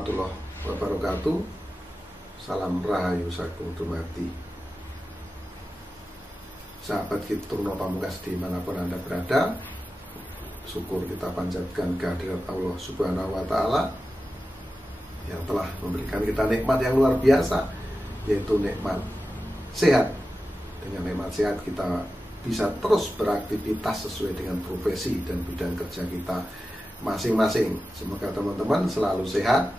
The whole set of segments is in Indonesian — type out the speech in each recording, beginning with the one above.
warahmatullahi wabarakatuh. Salam rahayu sagung dumadi. Sahabat Kitungno Pamungkas dimanapun Anda berada, syukur kita panjatkan kehadirat Allah Subhanahu wa Ta'ala yang telah memberikan kita nikmat yang luar biasa, yaitu nikmat sehat. Dengan nikmat sehat kita bisa terus beraktivitas sesuai dengan profesi dan bidang kerja kita masing-masing. Semoga teman-teman selalu sehat,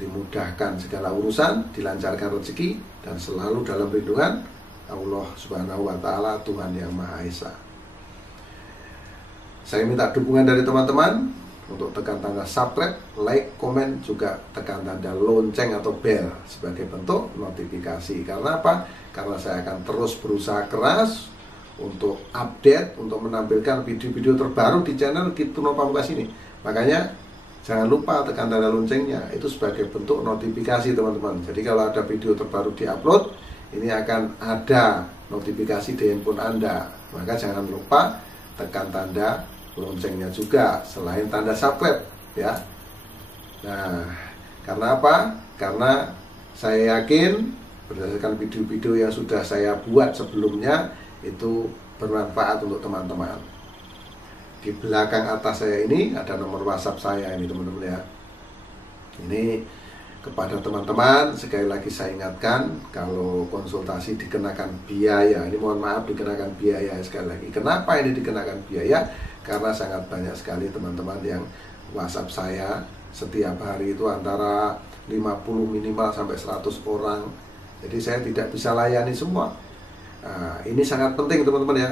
dimudahkan segala urusan, dilancarkan rezeki, dan selalu dalam lindungan Allah Subhanahu wa Ta'ala, Tuhan yang Maha Esa. Saya minta dukungan dari teman-teman untuk tekan tanda subscribe, like, komen, juga tekan tanda lonceng atau bell sebagai bentuk notifikasi. Karena apa? Karena saya akan terus berusaha keras untuk update, untuk menampilkan video-video terbaru di channel Kitungno Pamungkas ini. Makanya jangan lupa tekan tanda loncengnya, itu sebagai bentuk notifikasi teman-teman. Jadi kalau ada video terbaru diupload, ini akan ada notifikasi di handphone Anda. Maka jangan lupa tekan tanda loncengnya juga, selain tanda subscribe ya. Nah, karena apa? Karena saya yakin berdasarkan video-video yang sudah saya buat sebelumnya itu bermanfaat untuk teman-teman. Di belakang atas saya ini ada nomor WhatsApp saya ini teman-teman ya. Ini kepada teman-teman sekali lagi saya ingatkan, kalau konsultasi dikenakan biaya. Ini mohon maaf, dikenakan biaya sekali lagi. Kenapa ini dikenakan biaya? Karena sangat banyak sekali teman-teman yang WhatsApp saya setiap hari itu antara 50 minimal sampai 100 orang. Jadi saya tidak bisa layani semua. Nah, ini sangat penting teman-teman ya.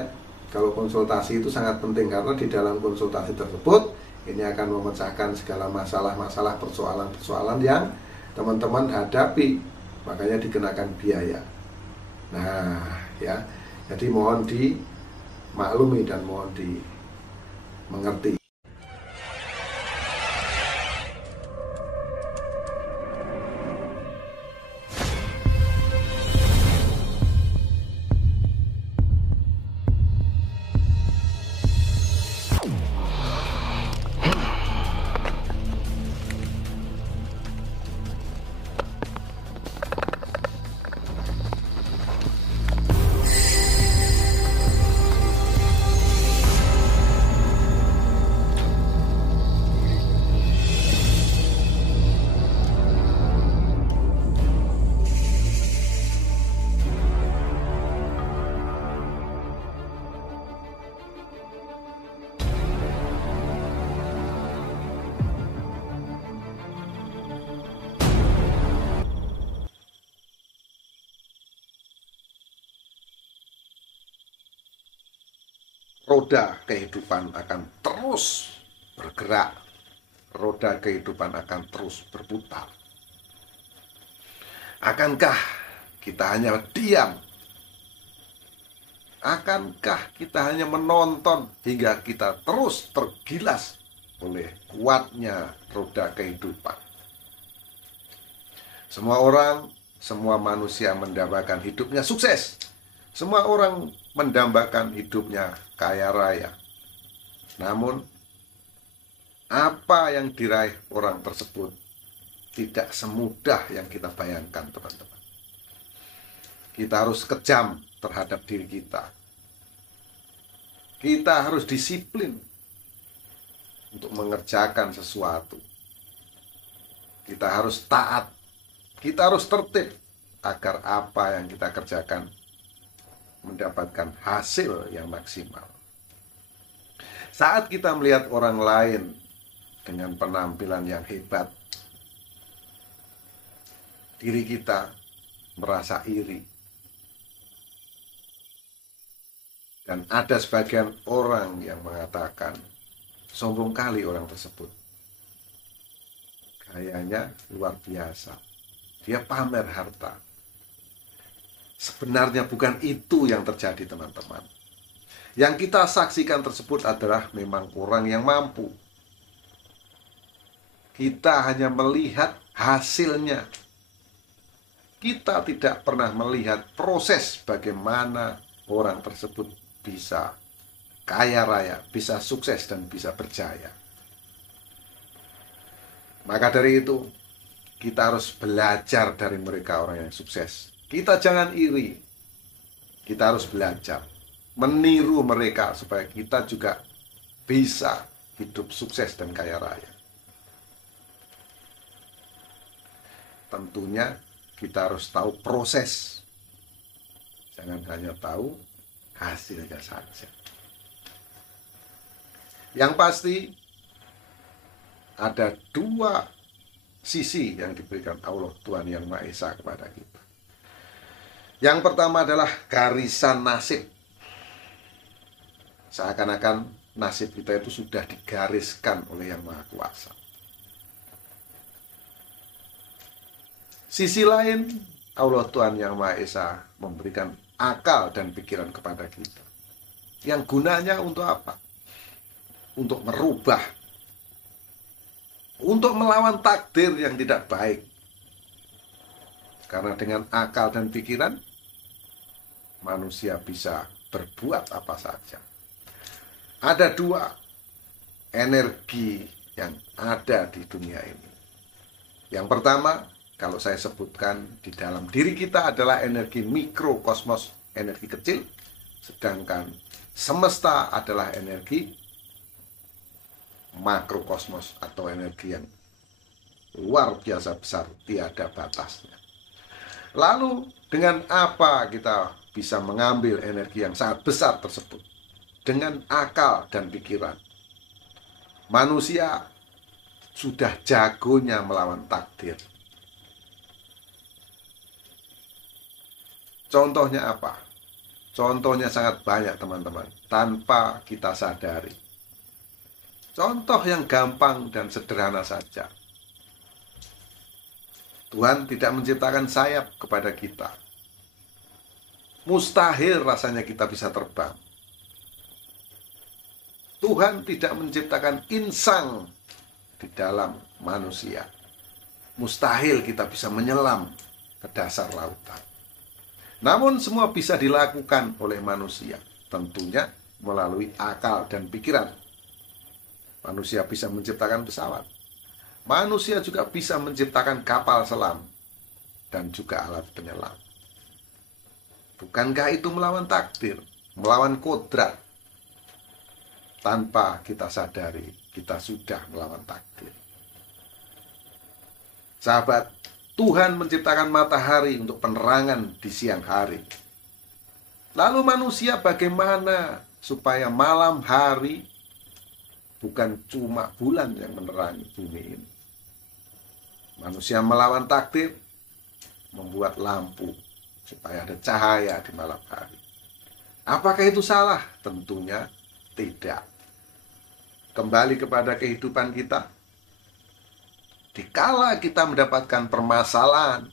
Kalau konsultasi itu sangat penting, karena di dalam konsultasi tersebut ini akan memecahkan segala masalah-masalah, persoalan-persoalan yang teman-teman hadapi. Makanya dikenakan biaya. Nah ya, jadi mohon dimaklumi dan mohon dimengerti. Roda kehidupan akan terus bergerak, roda kehidupan akan terus berputar. Akankah kita hanya diam? Akankah kita hanya menonton hingga kita terus tergilas oleh kuatnya roda kehidupan? Semua orang, semua manusia mendambakan hidupnya sukses. Semua orang mendambakan hidupnya kaya raya. Namun, apa yang diraih orang tersebut tidak semudah yang kita bayangkan, teman-teman. Kita harus kejam terhadap diri kita. Kita harus disiplin untuk mengerjakan sesuatu. Kita harus taat. Kita harus tertib agar apa yang kita kerjakan mendapatkan hasil yang maksimal. Saat kita melihat orang lain dengan penampilan yang hebat, diri kita merasa iri. Dan ada sebagian orang yang mengatakan, sombong kali orang tersebut. Kayaknya luar biasa. Dia pamer harta. Sebenarnya bukan itu yang terjadi, teman-teman. Yang kita saksikan tersebut adalah memang orang yang mampu. Kita hanya melihat hasilnya. Kita tidak pernah melihat proses bagaimana orang tersebut bisa kaya raya, bisa sukses dan bisa berjaya. Maka dari itu, kita harus belajar dari mereka, orang yang sukses. Kita jangan iri. Kita harus belajar meniru mereka supaya kita juga bisa hidup sukses dan kaya raya. Tentunya kita harus tahu proses. Jangan hanya tahu hasilnya saja. Yang pasti ada dua sisi yang diberikan Allah Tuhan Yang Maha Esa kepada kita. Yang pertama adalah garisan nasib. Seakan-akan nasib kita itu sudah digariskan oleh Yang Maha Kuasa. Sisi lain, Allah Tuhan Yang Maha Esa memberikan akal dan pikiran kepada kita. Yang gunanya untuk apa? Untuk merubah, untuk melawan takdir yang tidak baik. Karena dengan akal dan pikiran, manusia bisa berbuat apa saja. Ada dua energi yang ada di dunia ini. Yang pertama, kalau saya sebutkan, di dalam diri kita adalah energi mikrokosmos, energi kecil, sedangkan semesta adalah energi makrokosmos atau energi yang luar biasa besar, tiada batasnya. Lalu dengan apa kita bisa mengambil energi yang sangat besar tersebut? Dengan akal dan pikiran. Manusia sudah jagonya melawan takdir. Contohnya apa? Contohnya sangat banyak, teman-teman, tanpa kita sadari. Contoh yang gampang dan sederhana saja. Tuhan tidak menciptakan sayap kepada kita. Mustahil rasanya kita bisa terbang. Tuhan tidak menciptakan insang di dalam manusia. Mustahil kita bisa menyelam ke dasar lautan. Namun semua bisa dilakukan oleh manusia, tentunya melalui akal dan pikiran. Manusia bisa menciptakan pesawat. Manusia juga bisa menciptakan kapal selam dan juga alat penyelam. Bukankah itu melawan takdir, melawan kodrat? Tanpa kita sadari, kita sudah melawan takdir. Sahabat, Tuhan menciptakan matahari untuk penerangan di siang hari. Lalu manusia bagaimana supaya malam hari bukan cuma bulan yang menerangi bumi ini? Manusia melawan takdir, membuat lampu supaya ada cahaya di malam hari. Apakah itu salah? Tentunya tidak. Kembali kepada kehidupan kita. Dikala kita mendapatkan permasalahan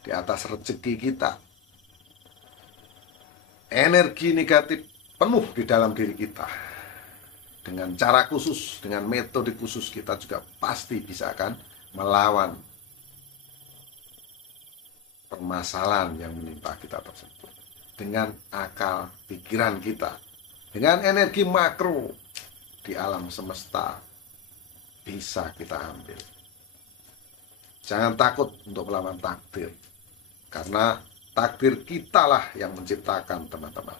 di atas rezeki kita, energi negatif penuh di dalam diri kita. Dengan cara khusus, dengan metode khusus, kita juga pasti bisa akan melawan permasalahan yang menimpa kita tersebut. Dengan akal pikiran kita, dengan energi makro di alam semesta, bisa kita ambil. Jangan takut untuk melawan takdir, karena takdir kitalah yang menciptakan, teman-teman.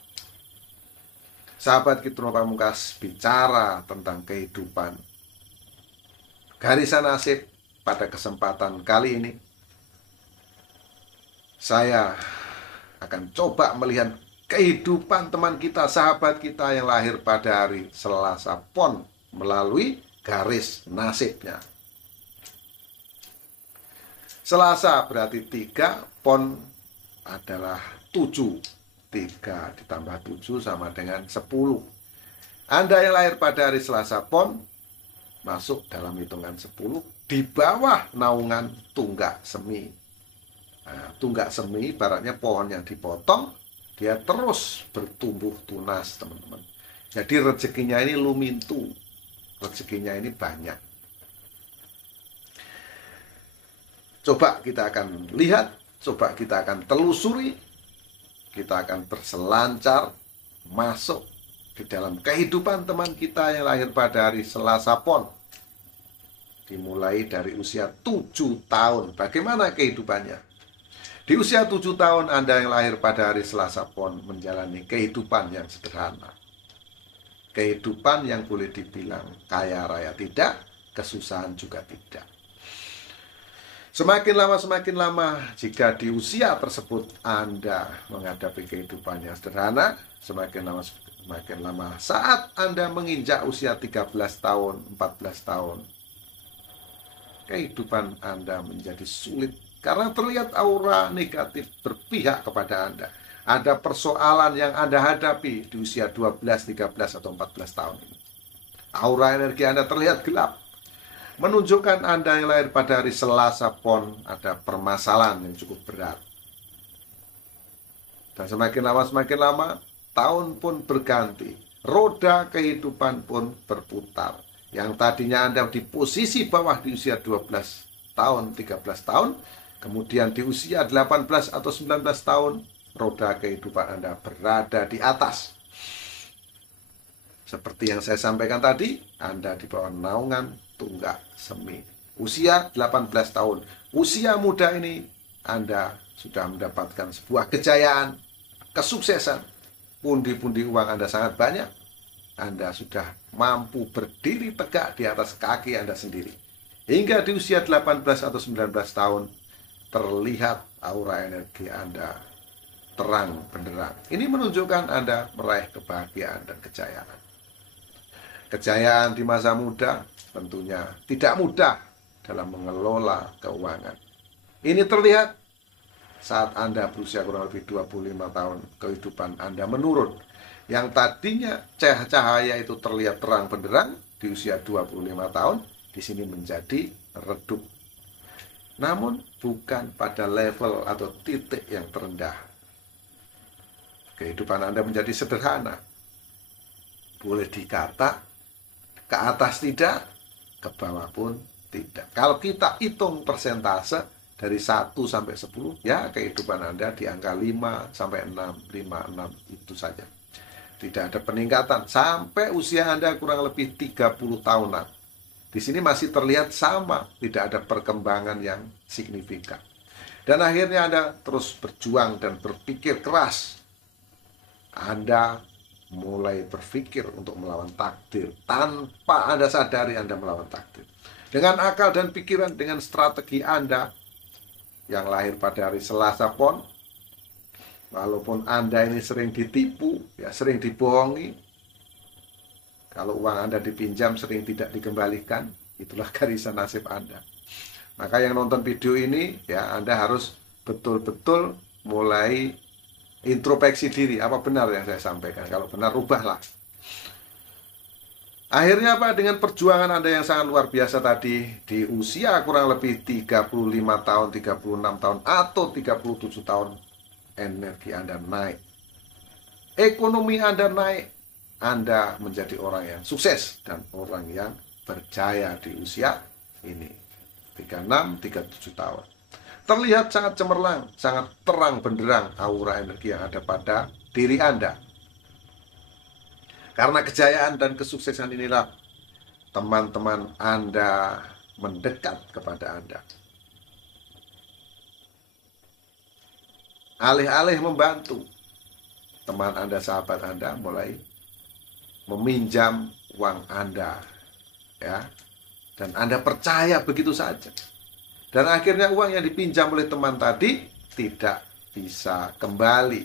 Sahabat Kitro Pamungkas bicara tentang kehidupan garisan nasib. Pada kesempatan kali ini, saya akan coba melihat kehidupan teman kita, sahabat kita yang lahir pada hari Selasa Pon melalui garis nasibnya. Selasa berarti 3, Pon adalah 7. 3 ditambah 7 sama dengan 10. Anda yang lahir pada hari Selasa Pon masuk dalam hitungan 10 di bawah naungan tunggak semi. Nah, tunggak semi ibaratnya pohon yang dipotong, dia terus bertumbuh tunas, teman-teman. Jadi rezekinya ini lumintu, rezekinya ini banyak. Coba kita akan lihat, coba kita akan telusuri, kita akan berselancar masuk di dalam kehidupan teman kita yang lahir pada hari Selasa Pon. dimulai dari usia 7 tahun. Bagaimana kehidupannya? Di usia 7 tahun Anda yang lahir pada hari Selasa Pon menjalani kehidupan yang sederhana. Kehidupan yang boleh dibilang kaya raya tidak, kesusahan juga tidak. Semakin lama, jika di usia tersebut Anda menghadapi kehidupan yang sederhana, semakin lama saat Anda menginjak usia 13 tahun, 14 tahun, kehidupan Anda menjadi sulit karena terlihat aura negatif berpihak kepada Anda. Ada persoalan yang Anda hadapi di usia 12, 13, atau 14 tahun ini. Aura energi Anda terlihat gelap, menunjukkan Anda yang lahir pada hari Selasa Pon ada permasalahan yang cukup berat. Dan semakin lama, tahun pun berganti. Roda kehidupan pun berputar. Yang tadinya Anda di posisi bawah di usia 12 tahun, 13 tahun, kemudian di usia 18 atau 19 tahun, roda kehidupan Anda berada di atas. Seperti yang saya sampaikan tadi, Anda di bawah naungan Tunggak Semi. Usia 18 tahun. Usia muda ini Anda sudah mendapatkan sebuah kejayaan, kesuksesan. Pundi-pundi uang Anda sangat banyak. Anda sudah mampu berdiri tegak di atas kaki Anda sendiri. Hingga di usia 18 atau 19 tahun, terlihat aura energi Anda terang benderang. Ini menunjukkan Anda meraih kebahagiaan dan kejayaan. Kejayaan di masa muda tentunya tidak mudah dalam mengelola keuangan. Ini terlihat saat Anda berusia kurang lebih 25 tahun, kehidupan Anda menurun. Yang tadinya cahaya itu terlihat terang benderang di usia 25 tahun, di sini menjadi redup. Namun bukan pada level atau titik yang terendah. Kehidupan Anda menjadi sederhana. Boleh dikata ke atas tidak, ke bawah pun tidak. Kalau kita hitung persentase dari 1 sampai 10, ya kehidupan Anda di angka 5 sampai 6, 5, 6 itu saja. Tidak ada peningkatan sampai usia Anda kurang lebih 30 tahunan. Di sini masih terlihat sama, tidak ada perkembangan yang signifikan. Dan akhirnya Anda terus berjuang dan berpikir keras. Anda mulai berpikir untuk melawan takdir. Tanpa Anda sadari Anda melawan takdir. Dengan akal dan pikiran, dengan strategi Anda yang lahir pada hari Selasa Pon, walaupun Anda ini sering ditipu, ya sering dibohongi, kalau uang Anda dipinjam sering tidak dikembalikan, itulah garisan nasib Anda. Maka yang nonton video ini, ya Anda harus betul-betul mulai introspeksi diri, apa benar yang saya sampaikan. Kalau benar, rubahlah. Akhirnya apa? Dengan perjuangan Anda yang sangat luar biasa tadi, di usia kurang lebih 35 tahun, 36 tahun, atau 37 tahun, energi Anda naik, ekonomi Anda naik, Anda menjadi orang yang sukses dan orang yang berjaya di usia ini 36, 37 tahun. Terlihat sangat cemerlang, sangat terang benderang aura energi yang ada pada diri Anda. Karena kejayaan dan kesuksesan inilah teman-teman Anda mendekat kepada Anda. Alih-alih membantu, teman Anda, sahabat Anda mulai meminjam uang Anda, ya, dan Anda percaya begitu saja. Dan akhirnya uang yang dipinjam oleh teman tadi tidak bisa kembali.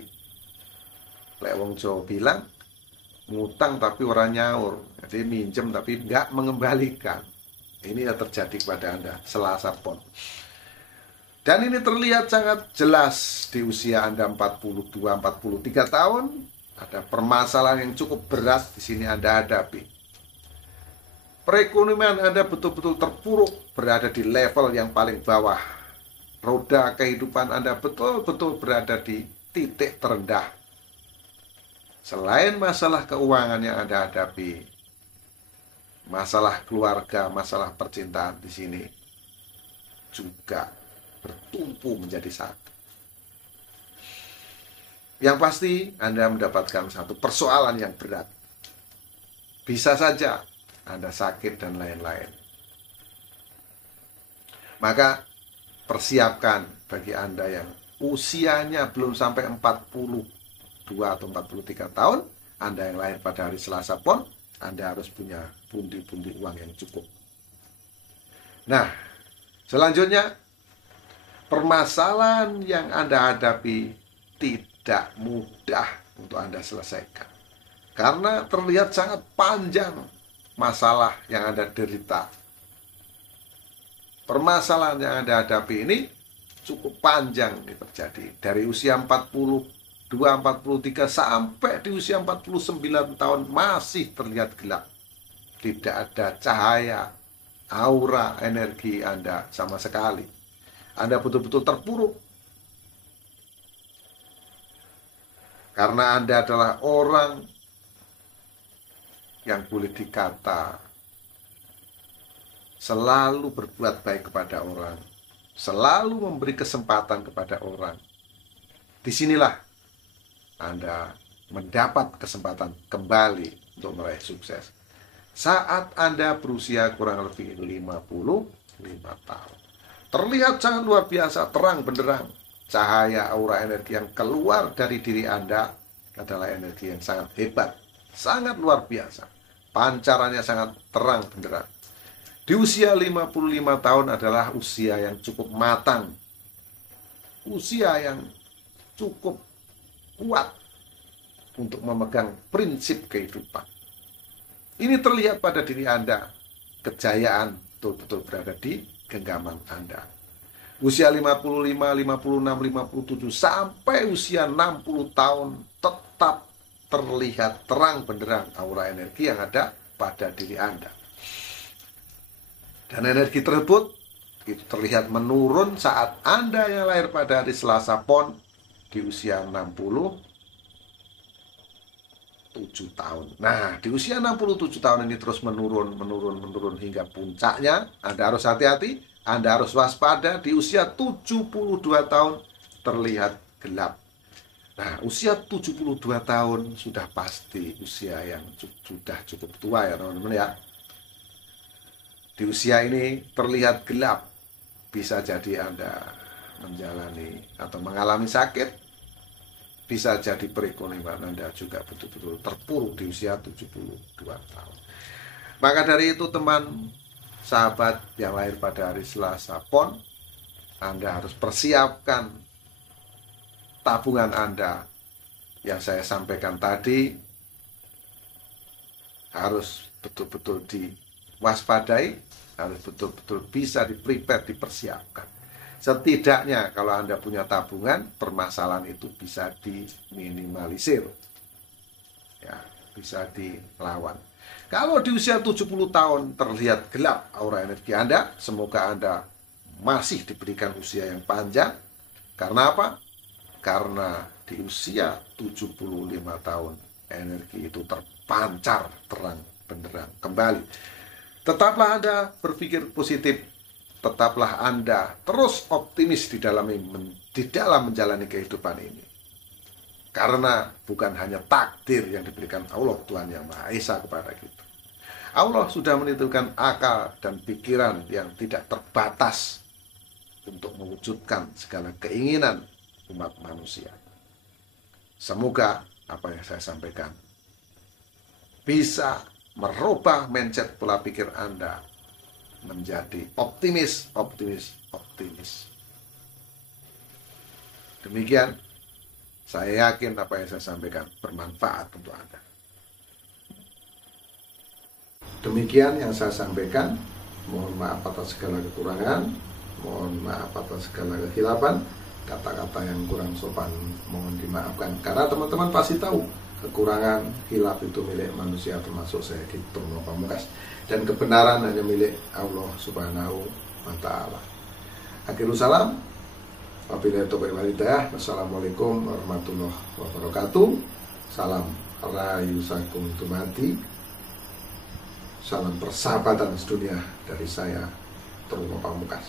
Lek wong Jawa bilang, ngutang tapi orang nyaur. Jadi minjem tapi nggak mengembalikan. Ini yang terjadi kepada Anda Selasa Pon. Dan ini terlihat sangat jelas di usia Anda 42, 43 tahun. Ada permasalahan yang cukup berat di sini Anda hadapi. Perekonomian Anda betul-betul terpuruk, berada di level yang paling bawah. Roda kehidupan Anda betul-betul berada di titik terendah. Selain masalah keuangan yang Anda hadapi, masalah keluarga, masalah percintaan di sini juga bertumpu menjadi satu. Yang pasti Anda mendapatkan satu persoalan yang berat. Bisa saja Anda sakit dan lain-lain. Maka persiapkan bagi Anda yang usianya belum sampai 42 atau 43 tahun, Anda yang lahir pada hari Selasa Pon, Anda harus punya pundi-pundi uang yang cukup. Nah, selanjutnya, permasalahan yang Anda hadapi tidak mudah untuk Anda selesaikan. Karena terlihat sangat panjang masalah yang Anda derita. Permasalahan yang Anda hadapi ini cukup panjang terjadi. Dari usia 42, 43 sampai di usia 49 tahun masih terlihat gelap. Tidak ada cahaya, aura, energi Anda sama sekali. Anda betul-betul terpuruk. Karena Anda adalah orang yang boleh dikata selalu berbuat baik kepada orang, selalu memberi kesempatan kepada orang. Disinilah Anda mendapat kesempatan kembali untuk meraih sukses. Saat Anda berusia kurang lebih 55 tahun. Terlihat sangat luar biasa, terang benderang. Cahaya aura energi yang keluar dari diri Anda adalah energi yang sangat hebat, sangat luar biasa. Pancarannya sangat terang benderang. Di usia 55 tahun adalah usia yang cukup matang. Usia yang cukup kuat untuk memegang prinsip kehidupan. Ini terlihat pada diri Anda. Kejayaan betul-betul berada di genggaman Anda. Usia 55, 56, 57 sampai usia 60 tahun tetap terlihat terang benderang aura energi yang ada pada diri Anda. Dan energi tersebut itu terlihat menurun saat Anda yang lahir pada hari Selasa Pon di usia 67 tahun. Nah, di usia 67 tahun ini terus menurun hingga puncaknya. Anda harus hati-hati, Anda harus waspada. Di usia 72 tahun terlihat gelap. Nah, usia 72 tahun sudah pasti usia yang sudah cukup tua ya teman-teman ya. Di usia ini terlihat gelap. Bisa jadi Anda menjalani atau mengalami sakit. Bisa jadi perekonomian Anda juga betul-betul terpuruk di usia 72 tahun. Maka dari itu teman, sahabat yang lahir pada hari Selasa Pon, Anda harus persiapkan tabungan Anda yang saya sampaikan tadi harus betul-betul diwaspadai, harus betul-betul bisa di-prepare, dipersiapkan. Setidaknya kalau Anda punya tabungan, permasalahan itu bisa diminimalisir. Ya, bisa dilawan. Kalau di usia 70 tahun terlihat gelap aura energi Anda, semoga Anda masih diberikan usia yang panjang. Karena apa? Karena di usia 75 tahun energi itu terpancar terang benderang kembali. Tetaplah Anda berpikir positif, tetaplah Anda terus optimis di dalam menjalani kehidupan ini. Karena bukan hanya takdir yang diberikan Allah Tuhan Yang Maha Esa kepada kita. Allah sudah menitipkan akal dan pikiran yang tidak terbatas untuk mewujudkan segala keinginan umat manusia. Semoga apa yang saya sampaikan bisa merubah mindset pola pikir Anda menjadi optimis. Demikian, saya yakin apa yang saya sampaikan bermanfaat untuk Anda. Demikian yang saya sampaikan. Mohon maaf atas segala kekurangan, mohon maaf atas segala kehilafan. Kata-kata yang kurang sopan mohon dimaafkan. Karena teman-teman pasti tahu kekurangan, hilaf itu milik manusia, termasuk saya di Purno Pamungkas. Dan kebenaran hanya milik Allah Subhanahu wa Ta'ala. Akhirul salam. Wabillahi taufiq wal hidayah. Wassalamualaikum warahmatullahi wabarakatuh. Salam rahayu sakum tumati. Salam persahabatan sedunia dari saya, Purno Pamungkas.